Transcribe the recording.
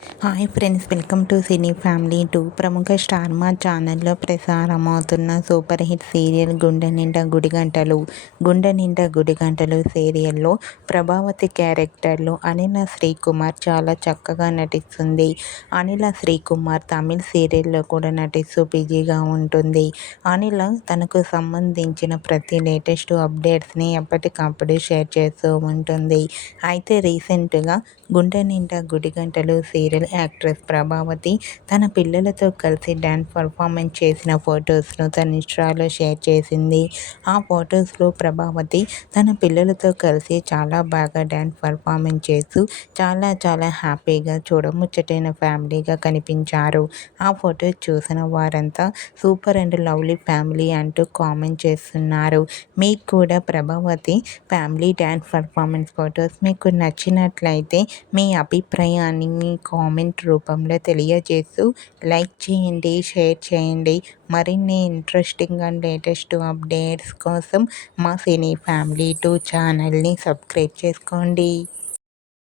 Hi friends, welcome to cine family 2. ప్రముఖ star మా ఛానల్లో ప్రసారమవుతున్న సూపర్ హిట్ సీరియల్ గుండె నిండా గుడిగంటలు. గుండె నిండా గుడిగంటలు సీరియల్లో ప్రభావతి క్యారెక్టర్లో అనిల శ్రీకుమార్ చాలా చక్కగా నటిస్తుంది. అనిల శ్రీకుమార్ తమిళ్ సీరియల్లో కూడా నటిస్తూ బిజీగా ఉంటుంది. అనిల తనకు సంబంధించిన ప్రతి లేటెస్ట్ అప్డేట్స్ని ఎప్పటికప్పుడు షేర్ చేస్తూ ఉంటుంది. అయితే రీసెంట్గా గుండె నిండా గుడిగంటలు సీరియల్ యాక్ట్రెస్ ప్రభావతి తన పిల్లలతో కలిసి డ్యాన్స్ పర్ఫార్మెన్స్ చేసిన ఫొటోస్ను తన ఇన్స్టాలో షేర్ చేసింది. ఆ ఫొటోస్లో ప్రభావతి తన పిల్లలతో కలిసి చాలా బాగా డ్యాన్స్ పర్ఫార్మెన్స్ చేస్తూ చాలా హ్యాపీగా చూడముచ్చటైన ఫ్యామిలీగా కనిపించారు. ఆ ఫొటోస్ చూసిన వారంతా సూపర్ అండ్ లవ్లీ ఫ్యామిలీ అంటూ కామెంట్ చేస్తున్నారు. మీకు కూడా Prabhavati family dance performance photos మీకు నచ్చినట్లయితే మీ అభిప్రాయాన్ని మీ కామెంట్ రూపంలో తెలియజేస్తూ లైక్ చేయండి, షేర్ చేయండి. మరిన్ని ఇంట్రెస్టింగ్ అండ్ లేటెస్ట్ అప్డేట్స్ కోసం మా సినీ ఫ్యామిలీ 2 ఛానల్ని సబ్స్క్రైబ్ చేసుకోండి.